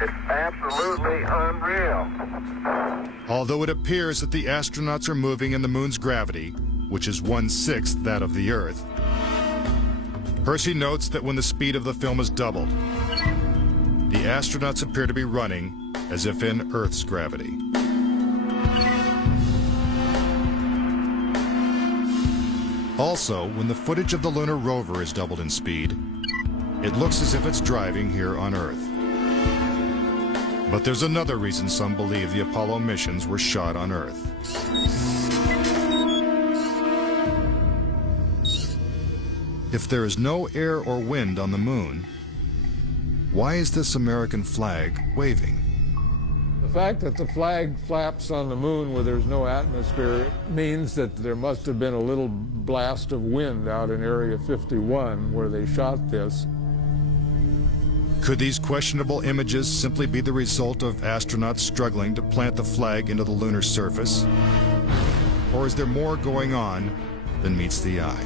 It's absolutely unreal. Although it appears that the astronauts are moving in the moon's gravity, which is 1/6 that of the Earth, Percy notes that when the speed of the film is doubled, the astronauts appear to be running as if in Earth's gravity. Also, when the footage of the lunar rover is doubled in speed, it looks as if it's driving here on Earth. But there's another reason some believe the Apollo missions were shot on Earth. If there is no air or wind on the moon, why is this American flag waving? The fact that the flag flaps on the moon where there's no atmosphere means that there must have been a little blast of wind out in Area 51 where they shot this. Could these questionable images simply be the result of astronauts struggling to plant the flag into the lunar surface? Or is there more going on than meets the eye?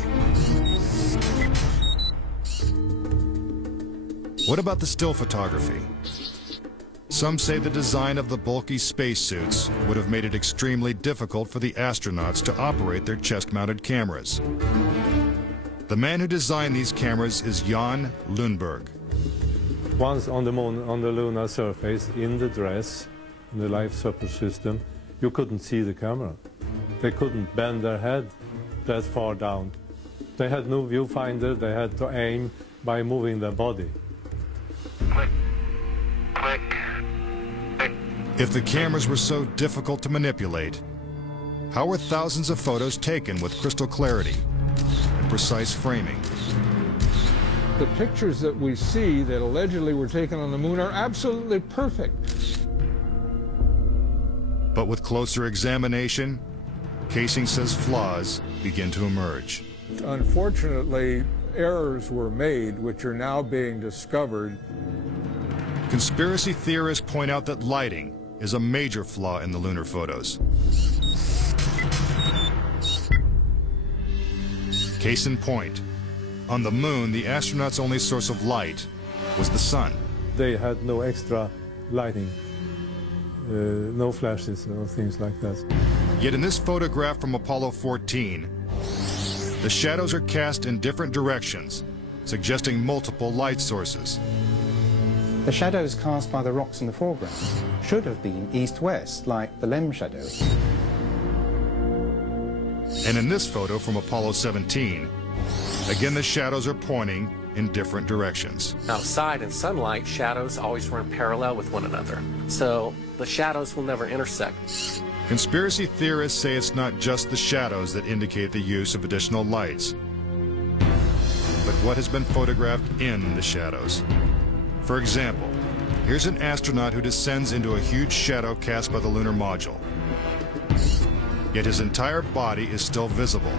What about the still photography? Some say the design of the bulky spacesuits would have made it extremely difficult for the astronauts to operate their chest-mounted cameras. The man who designed these cameras is Jan Lundberg. Once on the moon, on the lunar surface, in the dress, in the life support system, you couldn't see the camera. They couldn't bend their head that far down. They had no viewfinder, they had to aim by moving their body. Click, click, click. If the cameras were so difficult to manipulate, how were thousands of photos taken with crystal clarity and precise framing? The pictures that we see that allegedly were taken on the moon are absolutely perfect. But with closer examination, Casing says flaws begin to emerge. Unfortunately, errors were made which are now being discovered. Conspiracy theorists point out that lighting is a major flaw in the lunar photos. Case in point, on the moon, the astronauts' only source of light was the sun. They had no extra lighting, no flashes or things like that. Yet in this photograph from Apollo 14, the shadows are cast in different directions, suggesting multiple light sources. The shadows cast by the rocks in the foreground should have been east-west, like the LEM shadow. And in this photo from Apollo 17, again the shadows are pointing in different directions. Outside in sunlight, shadows always run parallel with one another, so the shadows will never intersect. Conspiracy theorists say it's not just the shadows that indicate the use of additional lights, but what has been photographed in the shadows. For example, here's an astronaut who descends into a huge shadow cast by the lunar module. Yet his entire body is still visible.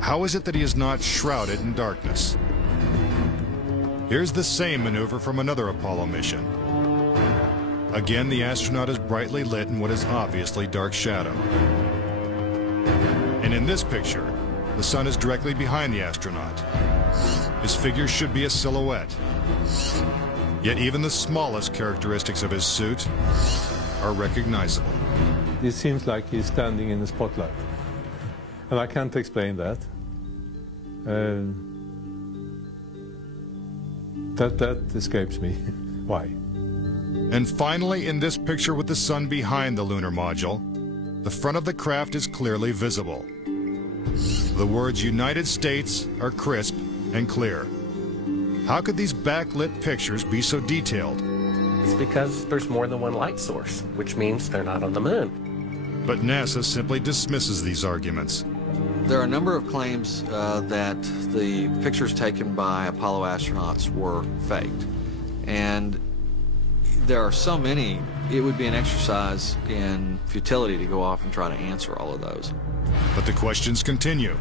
How is it that he is not shrouded in darkness? Here's the same maneuver from another Apollo mission. Again, the astronaut is brightly lit in what is obviously dark shadow. And in this picture, the sun is directly behind the astronaut. His figure should be a silhouette. Yet even the smallest characteristics of his suit are recognizable. It seems like he's standing in the spotlight. And I can't explain that. That escapes me. Why? And finally, in this picture with the sun behind the lunar module, the front of the craft is clearly visible. The words United States are crisp and clear. How could these backlit pictures be so detailed? It's because there's more than one light source, which means they're not on the moon. But NASA simply dismisses these arguments. There are a number of claims that the pictures taken by Apollo astronauts were faked. And there are so many, it would be an exercise in futility to go off and try to answer all of those. But the questions continue.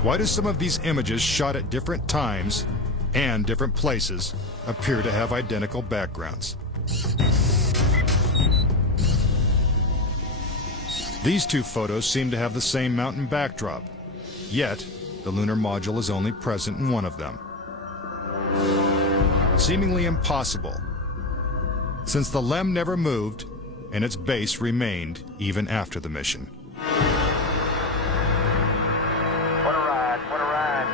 Why do some of these images shot at different times and different places appear to have identical backgrounds? These two photos seem to have the same mountain backdrop, yet the lunar module is only present in one of them. Seemingly impossible. since the LEM never moved and its base remained even after the mission. What a ride, what a ride.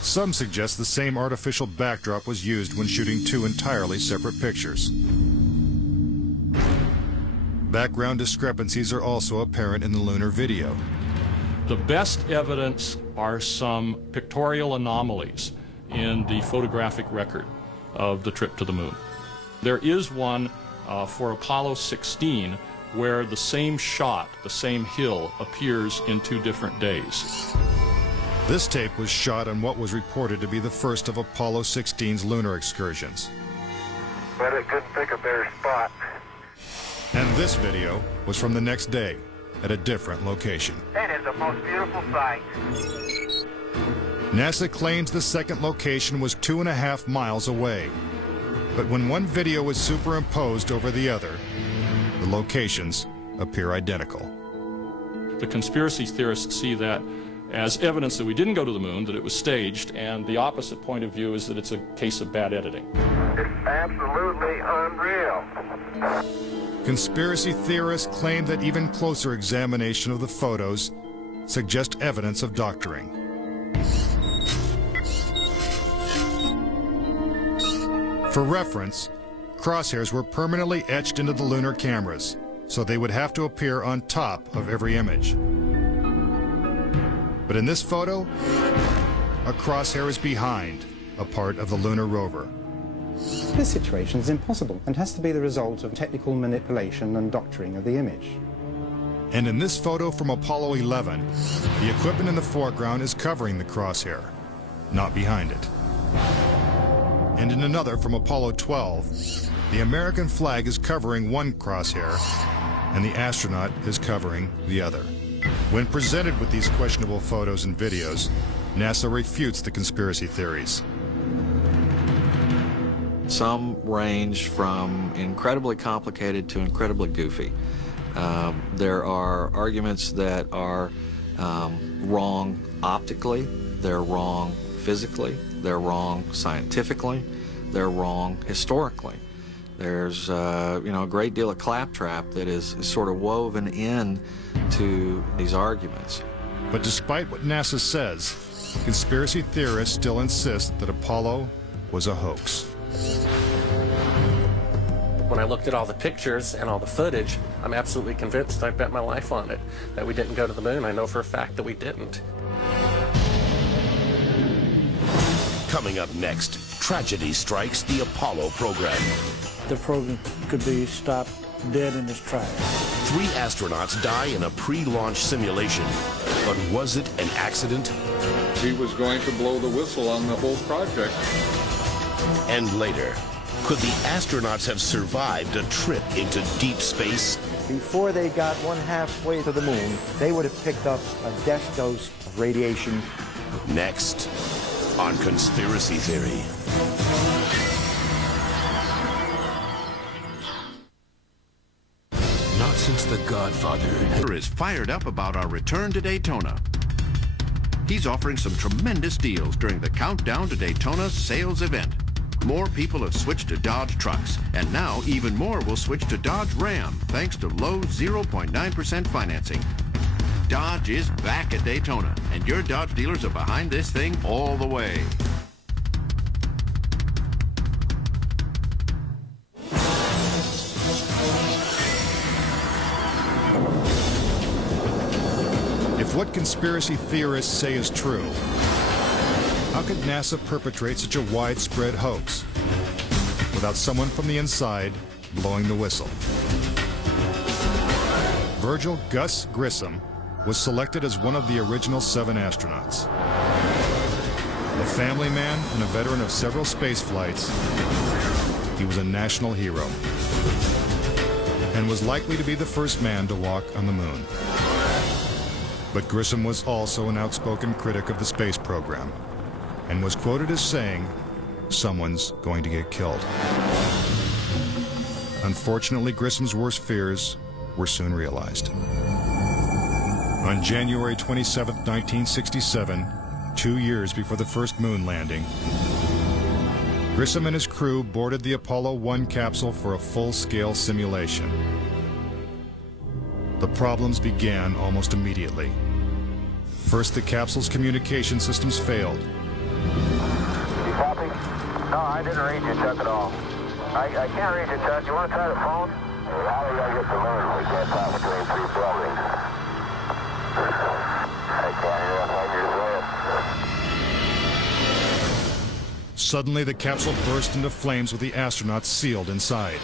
Some suggest the same artificial backdrop was used when shooting two entirely separate pictures. Background discrepancies are also apparent in the lunar video. The best evidence are some pictorial anomalies in the photographic record of the trip to the moon. There is one for Apollo 16 where the same shot, the same hill, appears in 2 different days. This tape was shot on what was reported to be the first of Apollo 16's lunar excursions. But it couldn't pick a better spot. And this video was from the next day at a different location. It is the most beautiful sight. NASA claims the second location was 2.5 miles away. But when one video is superimposed over the other, the locations appear identical. The conspiracy theorists see that as evidence that we didn't go to the moon, that it was staged, and the opposite point of view is that it's a case of bad editing. It's absolutely unreal. Conspiracy theorists claim that even closer examination of the photos suggest evidence of doctoring. For reference, crosshairs were permanently etched into the lunar cameras, so they would have to appear on top of every image. But in this photo, a crosshair is behind a part of the lunar rover. This situation is impossible and has to be the result of technical manipulation and doctoring of the image. And in this photo from Apollo 11, the equipment in the foreground is covering the crosshair, not behind it. And in another from Apollo 12, the American flag is covering one crosshair, and the astronaut is covering the other. When presented with these questionable photos and videos, NASA refutes the conspiracy theories. Some range from incredibly complicated to incredibly goofy. There are arguments that are wrong optically, they're wrong physically, they're wrong scientifically, they're wrong historically. There's a great deal of claptrap that is sort of woven in to these arguments. But despite what NASA says, conspiracy theorists still insist that Apollo was a hoax. When I looked at all the pictures and all the footage, I'm absolutely convinced, I bet my life on it, that we didn't go to the moon. I know for a fact that we didn't. Coming up next, tragedy strikes the Apollo program. The program could be stopped dead in its tracks. 3 astronauts die in a pre-launch simulation. But was it an accident? He was going to blow the whistle on the whole project. And later, could the astronauts have survived a trip into deep space? Before they got 1/2 to the moon, they would have picked up a death dose of radiation. Next, on Conspiracy Theory. Not since The Godfather is fired up about our return to Daytona. He's offering some tremendous deals during the Countdown to Daytona sales event. More people have switched to Dodge trucks, and now even more will switch to Dodge Ram thanks to low 0.9% financing. Dodge is back at Daytona, and your Dodge dealers are behind this thing all the way. If what conspiracy theorists say is true, how could NASA perpetrate such a widespread hoax without someone from the inside blowing the whistle? Virgil Gus Grissom was selected as one of the original 7 astronauts. A family man and a veteran of several space flights, he was a national hero and was likely to be the first man to walk on the moon. But Grissom was also an outspoken critic of the space program and was quoted as saying, "Someone's going to get killed." Unfortunately, Grissom's worst fears were soon realized. On January 27, 1967, 2 years before the first moon landing, Grissom and his crew boarded the Apollo 1 capsule for a full-scale simulation. The problems began almost immediately. First, the capsule's communication systems failed. You copy? No, I didn't read you, Chuck, at all. I can't read you, Chuck. You want to try the phone? How do I get the moon? We can't talk between three buildings. I can't hear if I use Suddenly, the capsule burst into flames with the astronauts sealed inside.